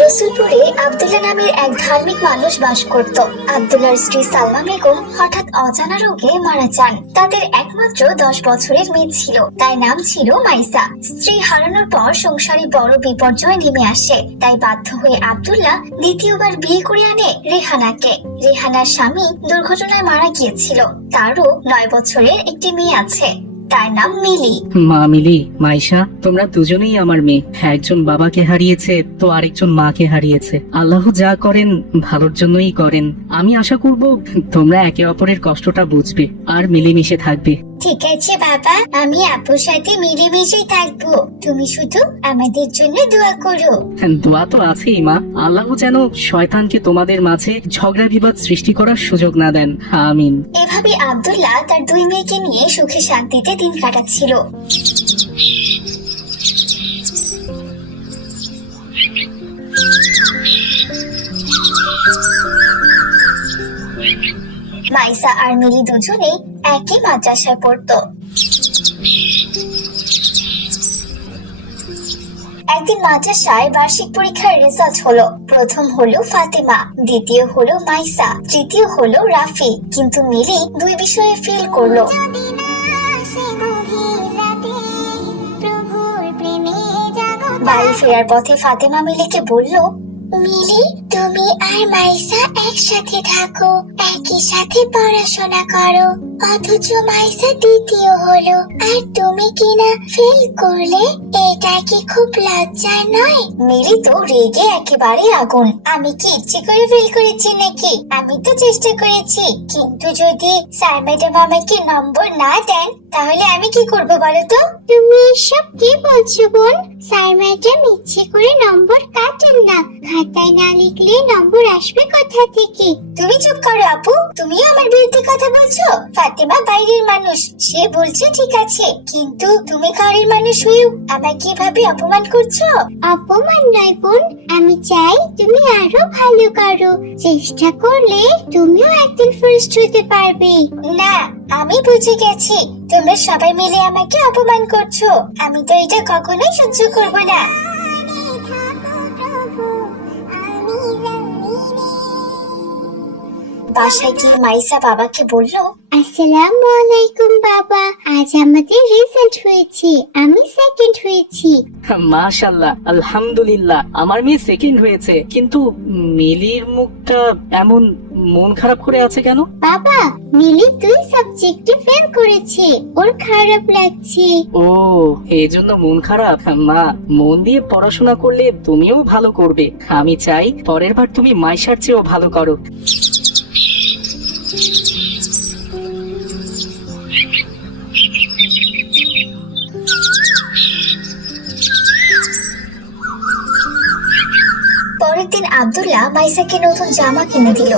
রসুলপুরে আব্দুল্লাহ নামের এক ধার্মিক মানুষ বাস করত। আব্দুল্লাহর স্ত্রী সালমা বেগম হঠাৎ অজানা রোগে মারা যান। তাদের একমাত্র দশ বছরের মেয়ে ছিল। তার নাম ছিল মাইসা। স্ত্রী হারানোর পর সংসারে বড় বিপর্যয় নেমে আসে। তাই বাধ্য হয়ে আব্দুল্লাহ দ্বিতীয়বার বিয়ে করে আনে রেহানাকে। রেহানার স্বামী দুর্ঘটনায় মারা গিয়েছিল। তারও নয় বছরের একটি মেয়ে আছে। তার নাম মিলি। মা মিলি, মাইশা, তোমরা দুজনেই আমার মেয়ে। একজন বাবাকে হারিয়েছে, তো আরেকজন মাকে হারিয়েছে। আল্লাহ যা করেন, ভালোর জন্যই করেন। আমি আশা করব তোমরা একে অপরের কষ্টটা বুঝবে, আর মিলেমিশে থাকবে। ঠিক আছে বাবা। আমি আপুর সাথে মিলেমিশে থাকব। তুমি শুধু আমাদের জন্য দোয়া করো। দোয়া তো আছেই মা। আল্লাহ যেন শয়তানকে তোমাদের মাঝে ঝগড়া বিবাদ সৃষ্টি করার সুযোগ না দেন। আমিন। এভাবে আব্দুল্লাহ তার দুই মেয়েকে নিয়ে সুখে শান্তিতে দিন কাটাচ্ছিল। মাইসা আর মিলি দুজনেই একই মাদ্রাসায় পড়তো। একদিন মাদ্রাসায় বার্ষিক পরীক্ষার রেজাল্ট হলো প্রথম হলো ফাতেমা দ্বিতীয় হলো মাইসা তৃতীয় হলো রাফি। কিন্তু মিলি দুই বিষয়ে ফেল করল। বাড়ি ফেরার পথে ফাতেমা মিলিকে বলল মিলি আর মাইসা একসাথে থাকো একই সাথে পড়াশোনা করো। অথচ মাইসা দ্বিতীয় হলো। আর তুমি কিনা ফেল করলে এটা কি খুব লজ্জা নয়? মিলি তো রেগে একেবারে আগুন। আমি কি ইচ্ছে করে ফেল করেছি নাকি? আমি তো চেষ্টা করেছি। কিন্তু যদি স্যার ম্যাডাম আমাকে নম্বর না দেন তাহলে আমি কি করব বলো তো তুমি এসব কি বলছো বোন? স্যার ম্যাডাম ইচ্ছে করে নম্বর কাটেন না। খাতায় না লিখলে নম্বর আসবে কোথা থেকে? তুমি চুপ করো আপু। তুমিও আমার বিরুদ্ধে কথা বলছো? ফাতেমা বাইরের মানুষ। সে বলছে ঠিক আছে কিন্তু তুমি ঘরের মানুষ হয়েও আমাকে এভাবে অপমান করছ? অপমান নয় বোন আমি চাই তুমি আরও ভালো করো। চেষ্টা করলে তুমিও একদিন ফার্স্ট হতে পারবে। না আমি বুঝে গেছি তোমরা সবাই মিলে আমাকে অপমান করছ। আমি তো এটা কখনোই সহ্য করব না। বাসায় গিয়ে মাইসা বাবাকে বলল আসসালামু আলাইকুম বাবা আজ আমাদের রেজাল্ট হয়েছে আমি সেকেন্ড হয়েছি। মাশাল্লাহ আলহামদুলিল্লাহ আমার মেয়ে সেকেন্ড হয়েছে কিন্তু মিলির মুখটা এমন মন খারাপ করে আছে কেন? বাবা মিলি দুই সাবজেক্টে ফেল করেছে ওর খারাপ লাগছে। ও এই জন্য মন খারাপ? মা মন দিয়ে পড়াশোনা করলে তুমিও ভালো করবে। আমি চাই পরের বার তুমি মাইশার চেয়েও ভালো করো। পরের দিন আব্দুল্লাহ মাইসাকে নতুন জামা কিনে দিল।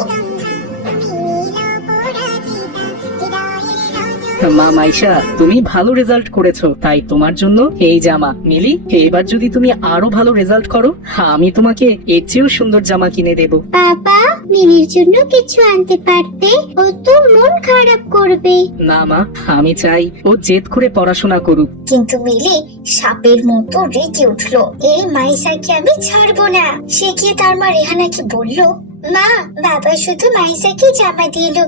মা মাইশা তুমি ভালো রেজাল্ট করেছ তাই তোমার জন্য এই জামা। মিলি এবার যদি তুমি আরও ভালো রেজাল্ট করো আমি তোমাকে এর চেয়েও সুন্দর জামা কিনে দেব। বাবা মিলির জন্য কিছু আনতে পারতে ও তো মন খারাপ করবে। না মা আমি চাই ও জেদ করে পড়াশোনা করুক। কিন্তু মিলি সাপের মতো রেগে উঠল। এই মাইসাকে আমি ছাড়বো না। সে গিয়ে তার মা রেহানাকে বলল মা বাবা শুধু মাইসাকে জামা দিল।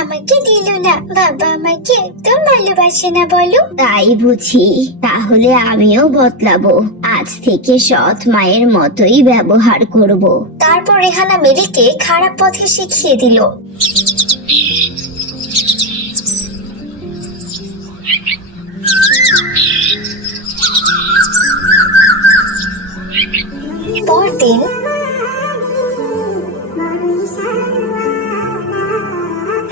আমাকে দিল না। বাবা আমাকে একদম ভালোবাসে না বলো? তাই বুঝি। তাহলে আমিও বদলাবো। আজ থেকে সৎ মায়ের মতোই ব্যবহার করব। তারপর রেহানা মিলিকে খারাপ পথে শিখিয়ে দিল। পরদিন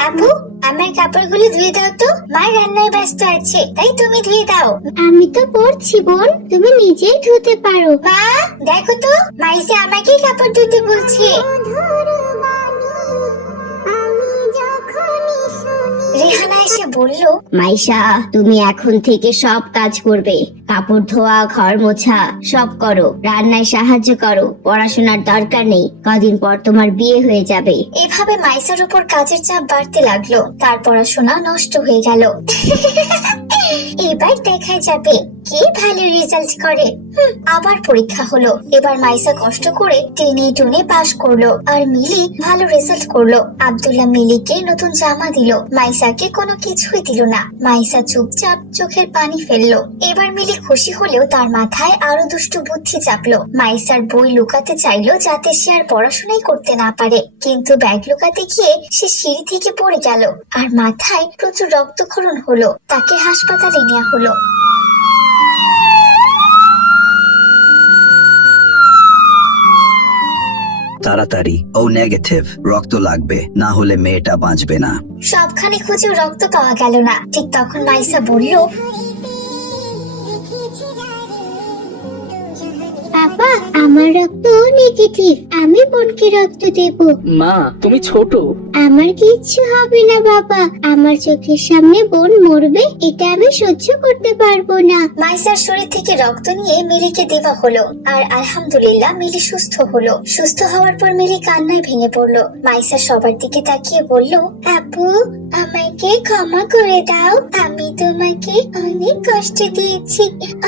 আপু আমার কাপড়গুলো ধুয়ে দাও তো। মা রান্নায় ব্যস্ত আছে তাই তুমি ধুয়ে দাও। আমি তো পড়ছি বোন তুমি নিজেই ধুতে পারো। মা দেখো তো মাইসে আমাকে কাপড় ধুতে বলছে। রেহানা এসে বলল মাইশা তুমি এখন থেকে সব কাজ করবে। কাপড় ধোয়া, ঘর মোছা, সব করো। রান্নায় সাহায্য করো। পড়াশোনার দরকার নেই। কদিন পর তোমার বিয়ে হয়ে যাবে। এভাবে মাইসার উপর কাজের চাপ বাড়তে লাগল। তার পড়াশোনা নষ্ট হয়ে গেল। এবার দেখা যাবে কে ভালো রেজাল্ট করে। আবার পরীক্ষা হলো। এবার মাইসা কষ্ট করে টেনে টুনে পাশ করল আর মিলি ভালো রেজাল্ট করল। আব্দুল্লাহ মিলিকে নতুন জামা দিল। মাইসাকে কোনো কিছুই দিল না। মাইসা চুপচাপ চোখের পানি ফেলল। এবার মিলি খুশি হলেও তার মাথায় আরও দুষ্টু বুদ্ধি চাপলো মাইসার বই লুকাতে চাইলো যাতে সে আর পড়াশোনাই করতে না পারে। কিন্তু ব্যাগ লুকাতে গিয়ে সে সিঁড়ি থেকে পড়ে গেল আর মাথায় প্রচুর রক্তক্ষরণ হলো। তাকে হাসপাতালে নেওয়া হলো। তাড়াতাড়ি ও নেগেটিভ রক্ত লাগবে না হলে মেয়েটা বাঁচবে না। সবখানে খুঁজেও রক্ত পাওয়া গেল না। ঠিক তখন মাইসা বলল আমার রক্ত নেগেটিভ আমি বোনকে রক্ত দেব। মা তুমি ছোট। আমার কিচ্ছু হবে না বাবা। আমার চোখের সামনে বোন মরবে এটা আমি সহ্য করতে পারব না। মাইসার শরীর থেকে রক্ত নিয়ে মিলিকে দেওয়া হলো আর আলহামদুলিল্লাহ মিলি সুস্থ হলো। সুস্থ হওয়ার পর মিলি কান্নায় ভেঙে পড়ল। মাইসা সবার দিকে তাকিয়ে বলল আপু আমাকে ক্ষমা করে দাও। আমি তোমাকে অনেক কষ্ট দিয়েছি।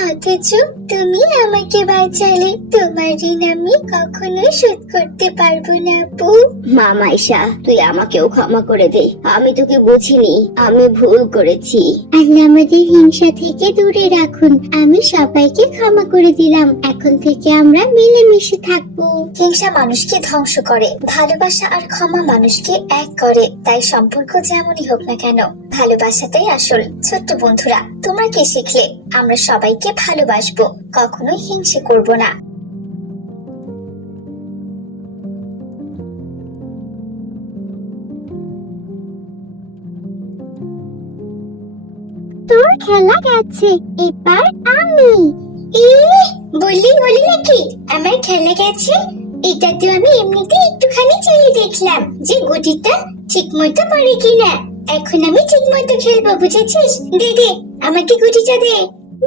অথচ তুমি আমাকে বাঁচালে তোমার ঋণ আমি কখনো শোধ করতে পারব না আপু। মা মাইশা তুই আমাকেও ক্ষমা করে দে। আমি তোকে বুঝিনি আমি ভুল করেছি। আল্লাহ আমাদের হিংসা থেকে দূরে রাখুন। আমি সবাইকে ক্ষমা করে দিলাম। এখন থেকে আমরা মিলেমিশে থাকব। হিংসা মানুষকে ধ্বংস করে ভালোবাসা আর ক্ষমা মানুষকে এক করে। তাই সম্পর্ক যেমনই হোক না কেন ভালোবাসাটাই আসল। ছোট্ট বন্ধুরা তোমরা কি শিখলে? আমরা সবাইকে ভালোবাসবো। কখনোই হিংসে করব না। তোর খেলা গেছে এবার আমি। বললি বলি নাকি? আমার খেলা গেছে এটা তো আমি এমনিতে একটুখানি চেয়ে দেখলাম যে গুটিটা ঠিক মতো পড়ে কিনা। এখন আমি ঠিক মতো খেলব বুঝেছিস? দে দে আমাকে গুটিটা দে।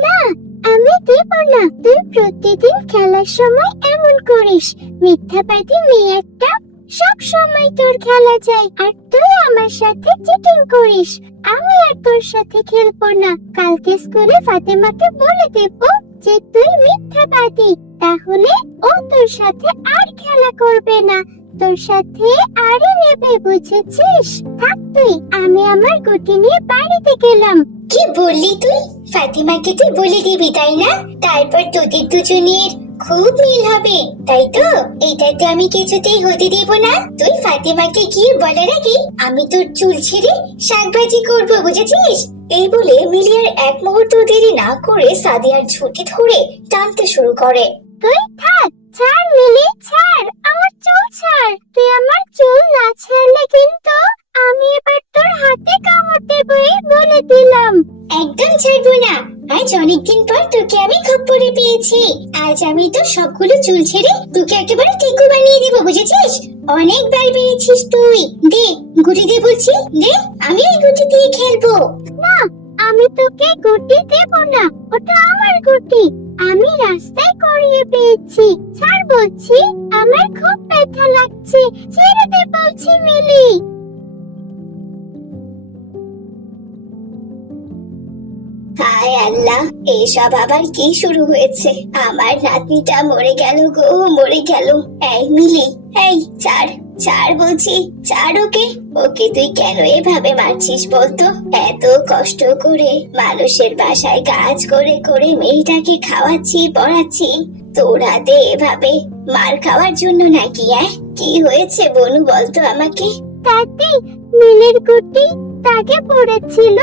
না আমি দেব না, তুই প্রতিদিন খেলার সময় এমন করিস। মিথ্যাবাদী মেয়ে একটা সব সময় তোর খেলা যায় আর তুই আমার সাথে চিটিং করিস। আমি আর তোর সাথে খেলব না। কালকে স্কুলে ফাতেমাকে বলে দেব যে তুই মিথ্যাবাদী, তাহলে ও তোর সাথে আর খেলা করবে না। তোর সাথে আরই নেবে, বুঝেছিস? থাক তুই, আমি আমার গুটি নিয়ে বাড়িতে গেলাম। কি বললি তুই? ফাতিমাকে তুই বলে দিবি, তাই না? তারপর তোদের দুজনের খুব মিল হবে, তাই তো? এটাতে আমি কিছুতেই হতে দেব না। তুই ফাতিমাকে গিয়ে বলার আগে আমি তোর চুল ছিঁড়ে শাকভাজি করব, বুঝেছিস? এই বলে মিলিয়ার এক মুহূর্ত দেরি না করে সাদিয়ার ছুটি ধরে টানতে শুরু করে। তুই থাক, ছাড় মিলি, ছাড়, আমার চুল ছাড়। তুই আমার চুল না ছাড়লে কিন্তু আমি এবার তোর হাতে কামড় দেবো বলে দিলাম। একদম ছাড়বো না। আজ অনেকদিন পর তোকে আমি খপ্পরে পেয়েছি। আজ আমি তো সবগুলো চুল ছেড়ে তোকে একেবারে টিকু বানিয়ে দিব বুঝেছিস? অনেকবার বেড়েছিস তুই। দে গুটি দে বলছি দে আমি এই গুটি দিয়ে খেলব। না আমি তোকে গুটি দেব না ওটা আমার গুটি। আমি রাস্তায় করিয়ে পেয়েছি। ছাড় বলছি আমার খুব ব্যথা লাগছে। ছেড়ে দে বলছি মিলি। হায় আল্লাহ, এসব আবার কি শুরু হয়েছে? আমার নাতনিটা মরে গেল গো, মরে গেল। এই মিলি, এই ছাড় ছাড় বলছি, ছাড় ওকে। ওকে তুই কেন এভাবে মারছিস বলতো? এত কষ্ট করে মানুষের বাসায় কাজ করে করে মেয়েটাকে খাওয়াচ্ছি, পড়াচ্ছি। তোর হাতে এভাবে মার খাওয়ার জন্য নাকি হ্যাঁ কি হয়েছে বনু বলতো আমাকে? তাতে মিলের গুটি তাকে পড়েছিল।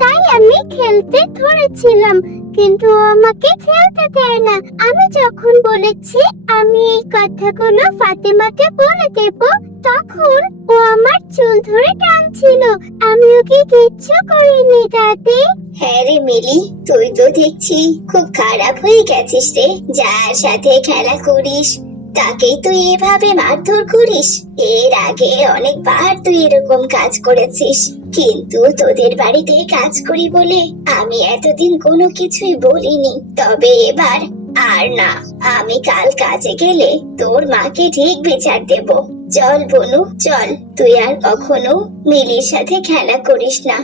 তাই আমি খেলতে ধরেছিলাম, কিন্তু আমাকে খেলতে দেয় না। আমি যখন বলেছি, আমি এই কথাগুলো ফাতেমাকে বলে দেব, তখন ও আমার চুল ধরে টানছিল। আমি ওকে কিচ্ছু করিনি, দাদি? হ্যাঁ রে মিলি, তুই তো দেখছি খুব খারাপ হয়ে গেছিস রে। যার সাথে খেলা করিস, তাকেই তুই এভাবে মারধর করিস। এর আগে অনেকবার তুই এরকম কাজ করেছিস। কিন্তু তোদের বাড়িতে কাজ করি বলে আমি এতদিন কোনো কিছুই বলিনি। তবে এবার আর না, আমি কাল কাজে গেলে তোর মাকে ঠিক বিচার দেব। চল বনু, চল, তুই আর কখনো মিলির সাথে খেলা করিস না।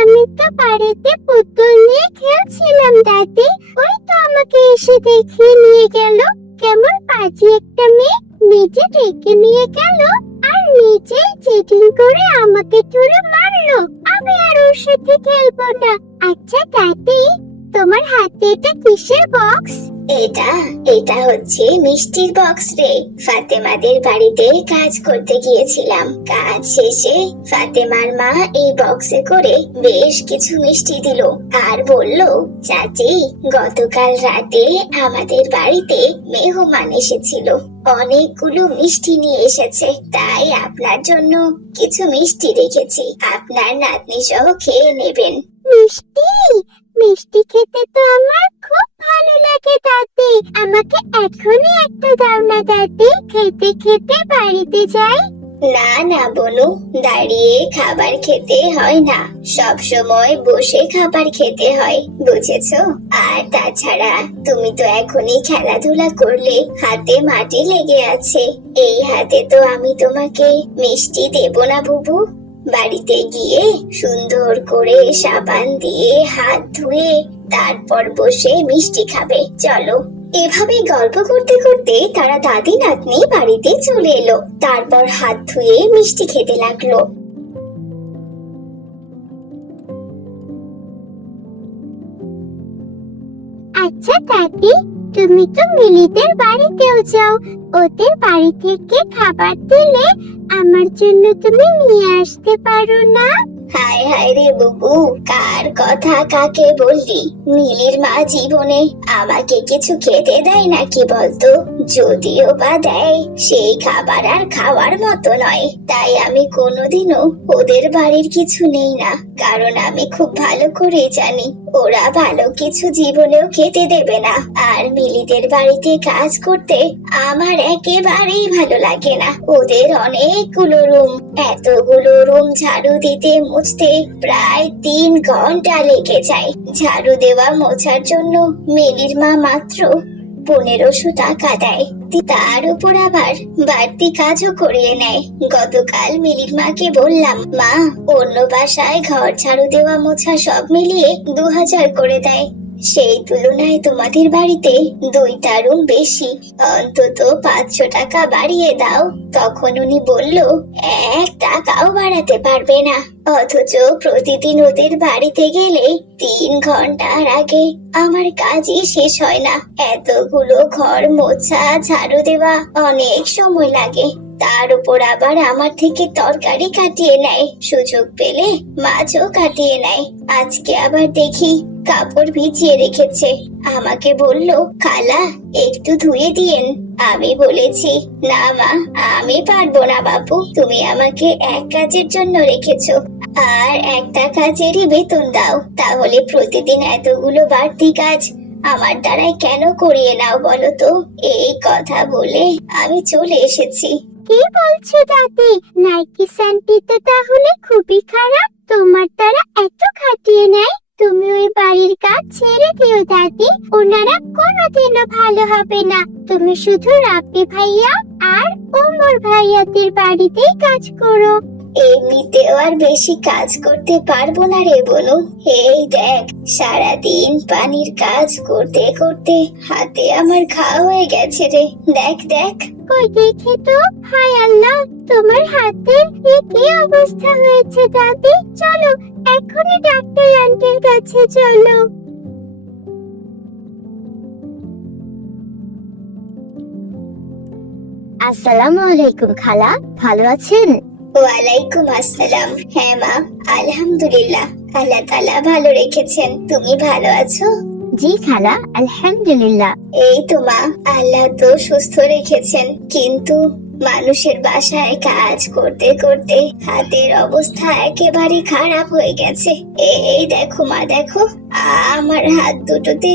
আমি তো বাড়িতে পুতুল নিয়ে খেলছিলাম, দাদি। ওই তো আমাকে এসে দেখিয়ে নিয়ে গেল। কেমন পাজি একটা মেয়ে। নিজে ডেকে নিয়ে গেল আর নিজেই চিটিং করে আমাকে ধরে মারলো। আমি আর ওর সাথে খেলব না। আচ্ছা তাতেই তোমার হাতে এটা কিসের বক্স এটা এটা হচ্ছে মিষ্টির বক্স রে। ফাতেমাদের বাড়িতে কাজ করতে গিয়েছিলাম। কাজ শেষে ফাতেমার মা এই বক্সে করে বেশ কিছু মিষ্টি দিল আর বলল, চাচি, গতকাল রাতে আমাদের বাড়িতে মেহমান এসেছিল। অনেকগুলো মিষ্টি নিয়ে এসেছে, তাই আপনার জন্য কিছু মিষ্টি রেখেছি। আপনার নাতনি সহ খেয়ে নেবেন। মিষ্টি? মিষ্টি খেতে তো আমার খুব ভালো লাগে দাদি। আমাকে এখনই একটা দাও না দাদি। খেতে খেতে বাড়িতে যাই। না না বনু, দাঁড়িয়ে খাবার খেতে হয় না। সব সময় বসে খাবার খেতে হয়, বুঝেছ? আর তাছাড়া তুমি তো এখনই খেলাধুলা করলে, হাতে মাটি লেগে আছে। এই হাতে তো আমি তোমাকে মিষ্টি দেব না, বুবু। বাড়িতে গিয়ে সুন্দর করে সাবান দিয়ে হাত ধুয়ে তারপর বসে মিষ্টি খাবে। চলো। এভাবে গল্প করতে করতে তারা দাদি নাতনি বাড়িতে চলে এলো। তারপর হাত ধুয়ে মিষ্টি খেতে লাগল। আচ্ছা দাদি, তুমি তো মিলিদের বাড়িতেও যাও। ওদের বাড়ি থেকে খাবার দিলে আমার জন্য তুমি নিয়ে আসতে পারো না? হায় হায় রে বুবু, কার কথা কাকে বললি? মিলির মা জীবনে আমাকে কিছু খেতে দেয় নাকি বলতো? যদিও বা দেয়, সেই খাবার আর খাওয়ার মতো নয়। তাই আমি কোনোদিনও ওদের বাড়ির কিছু নেই না, কারণ আমি খুব ভালো করে জানি, ওরা ভালো কিছু জীবনেও খেতে দেবে না। আর মিলিদের বাড়িতে কাজ করতে আমার একেবারেই ভালো লাগে না। ওদের অনেকগুলো রুম, এতগুলো রুম ঝাড়ু দিতে মুছতে প্রায় তিন ঘণ্টা লেগে যায়। ঝাড়ু দেওয়া মোছার জন্য মিলির মা মাত্র পনেরোশো টাকা দেয়। তার উপর আবার বাড়তি কাজও করিয়ে নেয়। গতকাল মিলির মাকে বললাম, মা, অন্য বাসায় ঘর ঝাড়ু দেওয়া মোছা সব মিলিয়ে দু হাজার করে দেয়। সেই তুলনায় তোমাদের বাড়িতে দুইটা রুম বেশি। অন্তত পাঁচশো টাকা বাড়িয়ে দাও। তখন উনি বলল, এক টাকাও বাড়াতে পারবে না। অথচ প্রতিদিন ওদের বাড়িতে গেলে তিন ঘণ্টার আগে আমার কাজই শেষ হয় না। এতগুলো ঘর মোছা, ঝাড়ু দেওয়া অনেক সময় লাগে। তার উপর আবার আমার থেকে তরকারি কাটিয়ে নেয়। সুযোগ পেলে মাছও কাটিয়ে নেয়। আজকে আবার দেখি কাপড় ভিজিয়ে রেখেছে। আমাকে বলল, খালা, একটু ধুয়ে দিয়েন। আমি বলেছি, না মা, আমি পারব না বাপু, তুমি আমাকে এক কাজের জন্য রেখেছো। আর একটা কাজেরই বেতন দাও। তাহলে প্রতিদিন এতগুলো বাড়তি কাজ আমার দ্বারাই কেন করিয়ে নাও বলো তো? এই কথা বলে আমি চলে এসেছি। কি বলছো দাদি? নাইকি স্যান্টি তো তাহলে খুবই খারাপ। তোমার তারা এত খাটিয়ে নেয়। তুমি ওই বাড়ির কাজ ছেড়ে দিও দাদি। ওনারা কোনোদিনও ভালো হবে না। তুমি শুধু রাব্বি ভাইয়া আর ওমর ভাইয়াদের বাড়িতেই কাজ করো। এমনিতেও আর বেশি কাজ করতে পারব না রে বনু। এই দেখ, সারাদিন পানির কাজ করতে করতে হাতে আমার ঘা হয়ে গেছে রে। দেখ দেখ। কই দেখে তো? হায় আল্লাহ, তোমার হাতের এ কি অবস্থা হয়েছে দাদি? চলো, এখনই ডাক্তার আন্টির কাছে চলো। আসসালামু আলাইকুম, খালা। ভালো আছেন? ওয়ালাইকুম আসসালাম। হ্যাঁ মা আলহামদুলিল্লাহ। আল্লাহ তালা ভালো রেখেছেন। তুমি ভালো আছো? জি খালা আলহামদুলিল্লাহ। এই তো মা আল্লাহ তো সুস্থ রেখেছেন। কিন্তু মানুষের বাসায় কাজ করতে করতে হাতের অবস্থা একেবারে খারাপ হয়ে গেছে। এই দেখো মা, দেখো, আমার হাত দুটোতে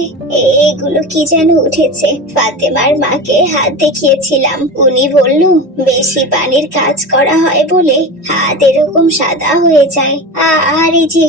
এগুলো কি যেন উঠেছে। ফাতেমার মাকে হাত দেখিয়েছিলাম। উনি বলল, বেশি পানির কাজ করা হয় বলে হাত এরকম সাদা হয়ে যায়। আর এই যে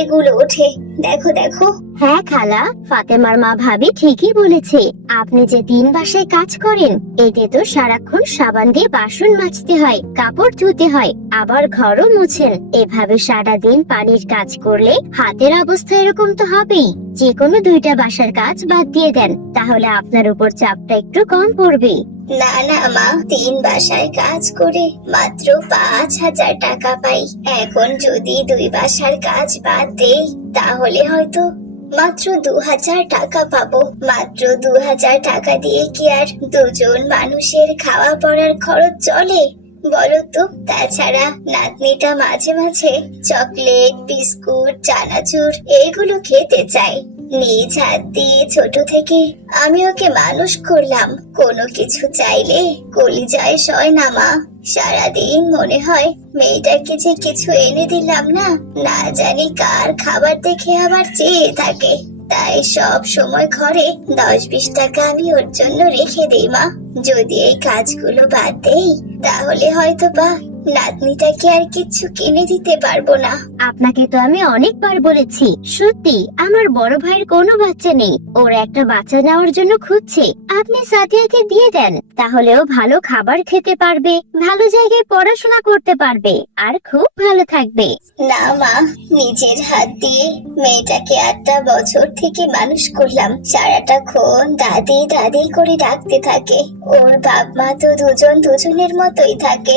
এগুলো ওঠে। দেখো দেখো হ্যাঁ খালা, ফাতেমার মা ভাবি ঠিকই বলেছে। আপনি যে দিন বাসায় কাজ করেন, এতে তো সারাক্ষণ সাবান দিয়ে বাসন মাজতে হয়, কাপড় ধুতে হয়, আবার ঘরও মুছেন। এভাবে সারা দিন পানির কাজ করলে হাতের অবস্থা এরকম তো হবেই। যে কোনো দুইটা বাসার কাজ বাদ দিয়ে দেন, তাহলে আপনার উপর চাপটা একটু কম পড়বে। না না, মা, তিন বাসায় কাজ করে মাত্র পাঁচ হাজার টাকা পাই। এখন যদি দুই বাসার কাজ বাদ দেই, তাহলে হয়তো মাত্র দু হাজার টাকা পাবো। মাত্র দু হাজার টাকা দিয়ে কি আর দুজন মানুষের খাওয়া পড়ার খরচ চলে? বলো তো। তাছাড়া নাতনিটা মাঝে মাঝে চকলেট, বিস্কুট, চানাচুর, এগুলো খেতে চাই নিজ হাত দিয়ে ছোট থেকে আমি ওকে মানুষ করলাম। কোনো কিছু চাইলে কলিজায় সয় না, মা। সারাদিন মনে হয় মেয়েটাকে যে কিছু এনে দিলাম না না জানি কার খাবার দেখে আবার চেয়ে থাকে। তাই সব সময় ঘরে দশ বিশ টাকা আমি ওর জন্য রেখে দিই মা। যদি এই কাজগুলো বাদ দেই, তাহলে হয়তো বা নাতনিটাকে আর কিছু কিনে দিতে পারব না। আপনাকে তো আমি অনেকবার বলেছি সত্যি আমার বড় ভাইয়ের কোনো বাচ্চা নেই। ওর একটা বাচ্চা নেওয়ার জন্য খুঁজছে। আপনি সাদিয়াকে দিয়ে দেন তাহলেও ভালো খাবার খেতে পারবে ভালো জায়গায় পড়াশোনা করতে পারবে আর খুব ভালো থাকবে। না মা নিজের হাত দিয়ে মেয়েটাকে আটটা বছর থেকে মানুষ করলাম। সারাটা ক্ষণ দাদি দাদি করে ডাকতে থাকে। ওর বাপ মা তো দুজন দুজনের মতোই থাকে।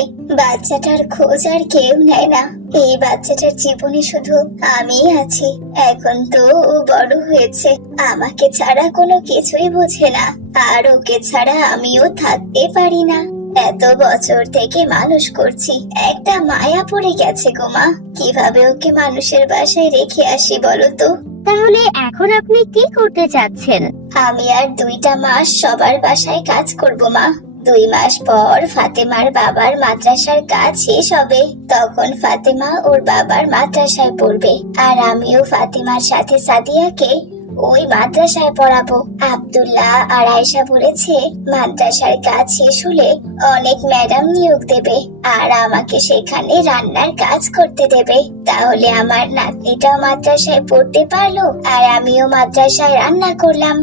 বাচ্চাটার খোঁজ আর কেউ নেয় না। এই বাচ্চাটার জীবনে শুধু আমিই আছি। এখন তো ও বড় হয়েছে। আমাকে ছাড়া কোনো কিছুই বোঝে না। আর ওকে ছাড়া আমিও থাকতে পারি না। এত বছর থেকে মানুষ করছি। একটা মায়া পড়ে গেছে গো মা। কীভাবে ওকে মানুষের বাসায় রেখে আসি বলো তো? তাহলে এখন আপনি কি করতে চাচ্ছেন? আমি আর দুইটা মাস সবার বাসায় কাজ করব মা। দুই মাস পর ফাতেমার বাবার মাদ্রাসার কাজ শেষ হবে, তখন ফাতেমা ওর বাবার মাদ্রাসায় পড়বে। আর আমিও ফাতেমার সাথে সাদিয়াকে ওই মাদ্রাসায় পড়াবো। আব্দুল্লাহ আর আয়সা বলেছে, মাদ্রাসার কাজ শেষ হলে অনেক ম্যাডাম নিয়োগ দেবে আর আমাকে সেখানে রান্নার কাজ করতে দেবে। তাহলে আমার নাতনিটাও মাদ্রাসায় পড়তে পারল আর আমিও মাদ্রাসায় রান্না করলাম।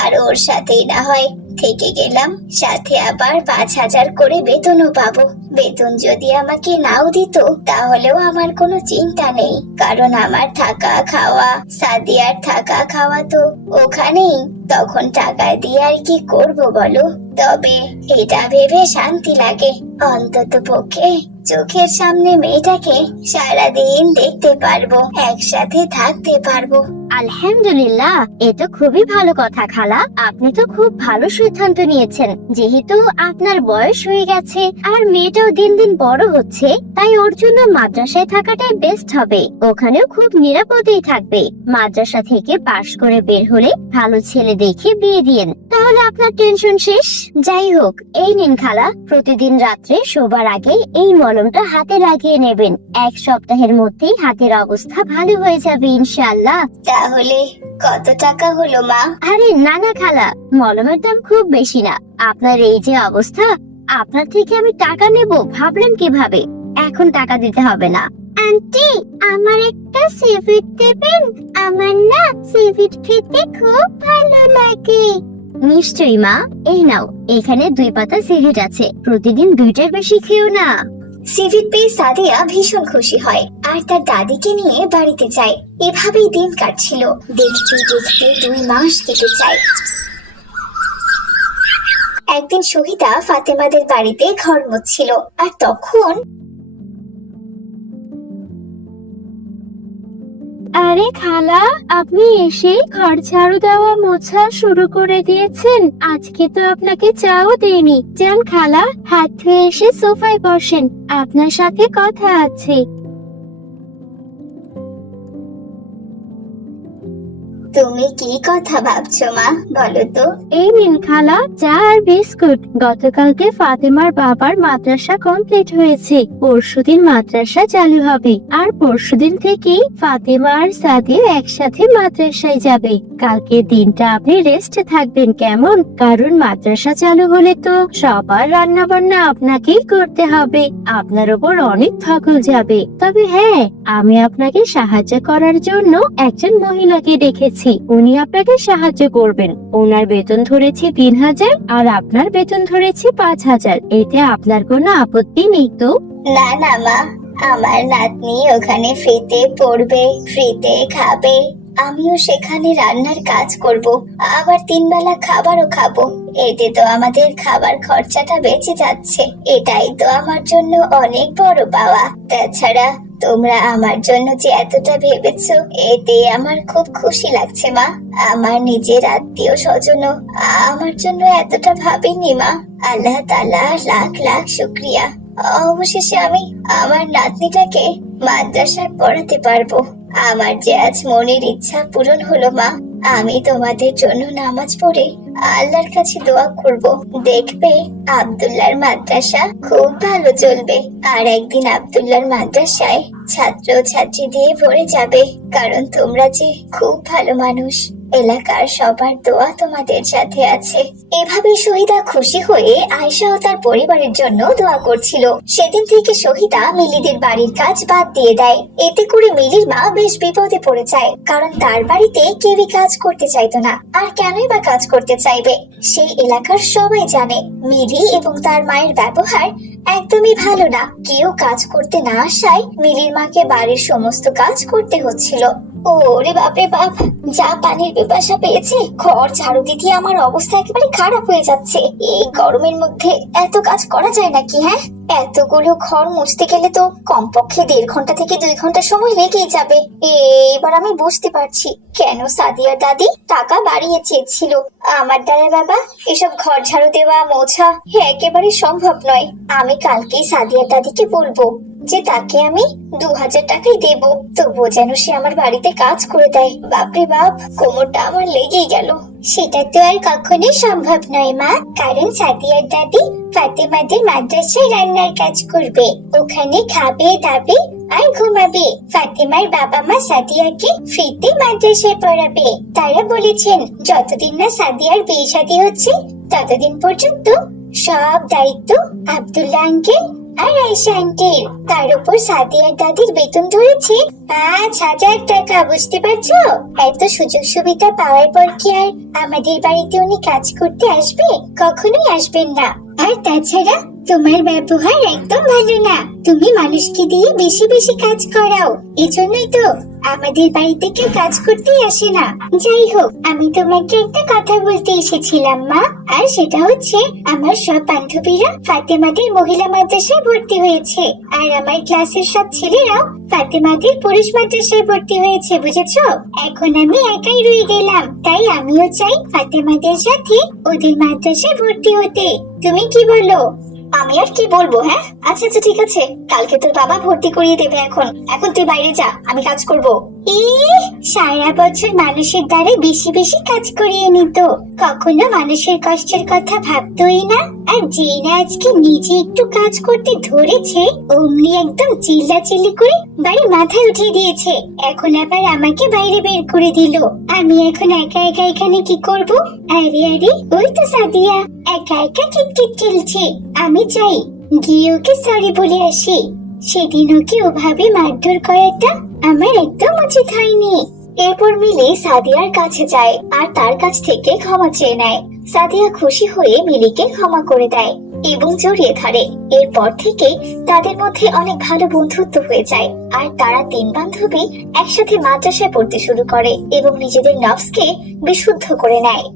আর ওর সাথেই না হয় থেকে গেলাম, সাথে আবার পাঁচ হাজার করে বেতনও পাবো। বেতন যদি আমাকে নাও দিত, তাহলেও আমার কোনো চিন্তা নেই, কারণ আমার থাকা খাওয়া, সাদিয়ার থাকা খাওয়া তো ওখানেই। তখন টাকা দিয়ে আর কি করব বলো? তবে এটা ভেবে শান্তি লাগে। অন্তত পক্ষে চোখের সামনে মেয়েটাকে সারাদিন দেখতে পারব, একসাথে থাকতে পারব। আলহামদুলিল্লাহ, এ তো খুবই ভালো কথা খালা। আপনি তো খুব ভালো সিদ্ধান্ত নিয়েছেন। যেহেতু আপনার বয়স হয়ে গেছে আর মেয়েটাও দিন দিন বড় হচ্ছে, তাই ওর জন্য মাদ্রাসায় থাকাটাই বেস্ট হবে। ওখানেও খুব নিরাপদেই থাকবে। মাদ্রাসা থেকে পাশ করে বের হলে ভালো ছেলে দেখে বিয়ে দিয়েন। তাহলে আপনার টেনশন শেষ? যাই হোক, এই নিন খালা, প্রতিদিন রাত্রে শোবার আগে এই মলমটা হাতে লাগিয়ে নেবেন। এক সপ্তাহের মধ্যেই হাতের অবস্থা ভালো হয়ে যাবে ইনশাআল্লাহ। তাহলে কত টাকা হলো মা? আরে না না খালা মলমের দাম খুব বেশি না। আপনার এই যে অবস্থা আপনার থেকে আমি টাকা নেব ভাবলেন কীভাবে? এখন টাকা দিতে হবে না। আন্টি আমার একটা সিভিট দেবেন। আমার না সিভিট খেতে খুব ভালো লাগে। নিশ্চয়ই মা। এই নাও এখানে দুই পাতা সিভিট আছে। প্রতিদিন দুইটার বেশি খেও না। সিভিট পেয়ে সাদিয়া ভীষণ খুশি হয় আর তার দাদিকে নিয়ে বাড়িতে যায়। এভাবেই দিন কাটছিল। দেখতে দেখতে দুই মাস কেটে যায়। একদিন সহিতা ফাতেমাদের বাড়িতে ঘর মুচ্ছিল আর তখন আরে খালা, আপনি এসে ঘর ঝাড়ু দেওয়া মোছা শুরু করে দিয়েছেন। আজকে তো আপনাকে চাও দেয়নি যান খালা, হাত ধুয়ে এসে সোফায় বসেন। আপনার সাথে কথা আছে। তুমি কি কথা ভাবছ মা? বলো তো। এই নিন খালা, চা আর বিস্কুট। গতকালকে ফাতেমার বাবার মাদ্রাসা কমপ্লিট হয়েছে। পরশুদিন মাদ্রাসা চালু হবে। আর পরশুদিন থেকেই ফাতেমা আর সাদিয়া একসাথে মাদ্রাসায় যাবে। কালকের দিনটা আপনি রেস্টে থাকবেন কেমন? কারণ মাদ্রাসা চালু হলে তো সবার রান্না বান্না আপনাকেই করতে হবে। আপনার ওপর অনেক ধকল যাবে। তবে হ্যাঁ আমি আপনাকে সাহায্য করার জন্য একজন মহিলাকে ডেকেছি। উনি আপনাকে সাহায্য করবেন। ওনার বেতন ধরেছি তিন হাজার আর আপনার বেতন ধরেছি পাঁচ হাজার। এতে আপনার কোনো আপত্তি নেই তো? না না মা, আমার নাতনি ওখানে ফ্রিতে পড়বে, ফ্রিতে খাবে। আমিও সেখানে রান্নার কাজ করব, আবার তিন বেলা খাবারও খাব। এতে তো আমাদের খাবার খরচাটা বেঁচে যাচ্ছে। এটাই তো আমার জন্য অনেক বড় পাওয়া। তাছাড়া তোমরা আমার জন্য যে এতটা ভেবেছো, এতে আমার খুব খুশি লাগছে, মা। আমার নিজের আত্মীয় স্বজনও আমার জন্য এতটা ভাবেনি, মা। আল্লাহ তালা লাখ লাখ শুক্রিয়া। অবশেষে আমি আমার নাতনিটাকে মাদ্রাসায় পড়াতে পারব। আমার যে আজ মনের ইচ্ছা পূরণ হলো, মা, আমি তোমাদের জন্য নামাজ পড়ে আল্লাহর কাছে দোয়া করব। দেখবে আব্দুল্লাহর মাদ্রাসা খুব ভালো চলবে। আর একদিন আব্দুল্লাহর মাদ্রাসায় ছাত্র ছাত্রী দিয়ে ভরে যাবে কারণ তোমরা যে খুব ভালো মানুষ। এলাকার সবার দোয়া তোমাদের সাথে আছে। এভাবে শহীদা খুশি হয়ে আয়শা ও তার পরিবারের জন্য দোয়া করছিল। সেদিন থেকে শহীদা মিলিদের বাড়ির কাজ বাদ দিয়ে দেয়। এতে করে মিলির মা বেশ বিপদে পড়ে যায়, কারণ তার বাড়িতে কেউই কাজ করতে চাইতো না। আর কেনই বা কাজ করতে চাইবে? সেই এলাকার সবাই জানে, মিলি এবং তার মায়ের ব্যবহার একদমই ভালো না। কেউ কাজ করতে না আসায় মিলির মাকে বাড়ির সমস্ত কাজ করতে হচ্ছিল। ওরে বাপরে বাপ, যা পানির পিপাসা পেয়েছে, ঘর ঝাড়ু দিতে আমার অবস্থা একেবারে খারাপ হয়ে যাচ্ছে। এই গরমের মধ্যে এত কাজ করা যায় নাকি হ্যাঁ? এতগুলো ঘর মুছতে গেলে তো কমপক্ষে দেড় ঘণ্টা থেকে দুই ঘণ্টা সময় লেগেই যাবে। এবার আমি বুঝতে পারছি, কেন সাদিয়া দাদি টাকা বাড়িয়ে চেয়েছিল। আমার দ্বারা বাবা, এসব ঘর ঝাড়ু দেওয়া, মোছা একেবারে সম্ভব নয়। আমি কালকেই সাদিয়া দাদিকে বলব। যে তাকে আমি দু হাজার টাকাই দেবো। তবুও যেন সে আমার বাড়িতে কাজ করে দেয়। বাপরে বাপ, কোমরটা আমার লেগেই গেল। সেটা তো আর কখনোই সম্ভব নয়, মা। কারণ সাদিয়ার দাদি ফাতেমাদের মাদ্রাসায় রান্নার কাজ করবে। ওখানে খাবে, দাবে আর ঘুমাবে। ফাতেমার বাবা মা সাদিয়াকে ফ্রিতে মাদ্রাসায় পড়াবে। তারা বলেছেন, যতদিন না সাদিয়ার বিয়ে শাদী হচ্ছে, ততদিন পর্যন্ত সব দায়িত্ব আব্দুল্লাহ আঙ্কেল আর আয়েশা আন্টির তার উপর সাদিয়ার দাদির বেতন ধরেছে পাঁচ হাজার টাকা, বুঝতে পারছ? এত সুযোগ সুবিধা পাওয়ার পর কি আর আমাদের বাড়িতে উনি কাজ করতে আসবে? কখনোই আসবেন না। আর তাছাড়া তোমার ব্যবহার একদম ভালো না। তুমি মানুষকে দিয়ে বেশি বেশি কাজ করাও। এজন্যই তো আমাদের বাড়িতে কেউ কাজ করতেই আসে না। যাই হোক, আমি তোমাকে একটা কথা বলতে এসেছিলাম, মা। আর সেটা হচ্ছে, আমার সব বান্ধবীরা ফাতেমাদের মহিলা মাদ্রাসায় ভর্তি হয়েছে। আর আমার ক্লাসের সব ছেলেরাও ফাতেমাদের পুরুষ মাদ্রাসায় ভর্তি হয়েছে, বুঝেছ? এখন আমি একাই রয়ে গেলাম। তাই আমিও চাই ফাতেমাদের সাথে ওদের মাদ্রাসায় ভর্তি হতে। তুমি কি বলো? আমি আর কি বলব হ্যাঁ? আচ্ছা আচ্ছা ঠিক আছে। কালকে তোর বাবা ভর্তি করিয়ে দেবে এখন। এখন তুই বাইরে যা, আমি কাজ করব। সারা বছর মানুষের দ্বারা বেশি বেশি কাজ করিয়ে নিত। কখনো মানুষের কষ্টের কথা ভাবতোই না, আর যে না আজকে নিজে একটু কাজ করতে ধরেছে, অমনি একদম চিল্লা চিল্লি করে বাড়ি মাথায় উঠিয়ে দিয়েছে। এখন আবার আমাকে বাইরে বের করে দিল। আমি এখন একা একা এখানে কি করব? আরে আরে, ওই তো সাদিয়া। একা একা কিটকিট খেলছে। আমি চাই গিয়ে ওকে সরি বলে আসি। সেদিন ওকে ওভাবে মারধর করাটা আমার একদম উচিত হয়নি। এরপর মিলে সাদিয়ার কাছে যায় আর তার কাছ থেকে ক্ষমা চেয়ে নেয়। সাদিয়া খুশি হয়ে মিলিকে ক্ষমা করে দেয় এবং জড়িয়ে ধরে। এরপর থেকে তাদের মধ্যে অনেক ভালো বন্ধুত্ব হয়ে যায় আর তারা তিন বান্ধবী একসাথে মাদ্রাসায় পড়তে শুরু করে এবং নিজেদের নফসকে বিশুদ্ধ করে নেয়।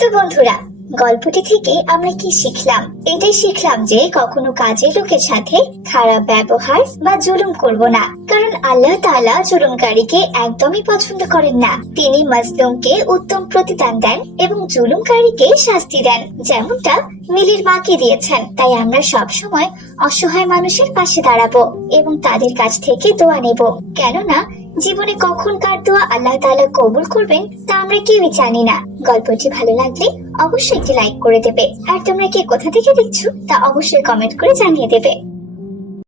তো বন্ধুরা গল্পটি থেকে আমরা কি শিখলাম? এটাই শিখলাম যে কখনো কাজের লোকের সাথে খারাপ ব্যবহার বা জুলুম করব না। কারণ আল্লাহ তাআলা জুলুমকারীকে একদমই পছন্দ করেন না। তিনি মাজলুমকে উত্তম প্রতিদান দেন এবং জুলুমকারীকে শাস্তি দেন, যেমনটা মিলির মাকে দিয়েছেন। তাই আমরা সব সময় অসহায় মানুষের পাশে দাঁড়াবো এবং তাদের কাছ থেকে দোয়া নেব। কেননা জীবনে কখন কার দোয়া আল্লাহ তালা কবুল করবেন, তা আমরা কেউই জানি না। গল্পটি ভালো লাগলে অবশ্যই একটি লাইক করে দেবে। আর তোমরা কে কোথা থেকে দেখছ, তা অবশ্যই কমেন্ট করে জানিয়ে দেবে।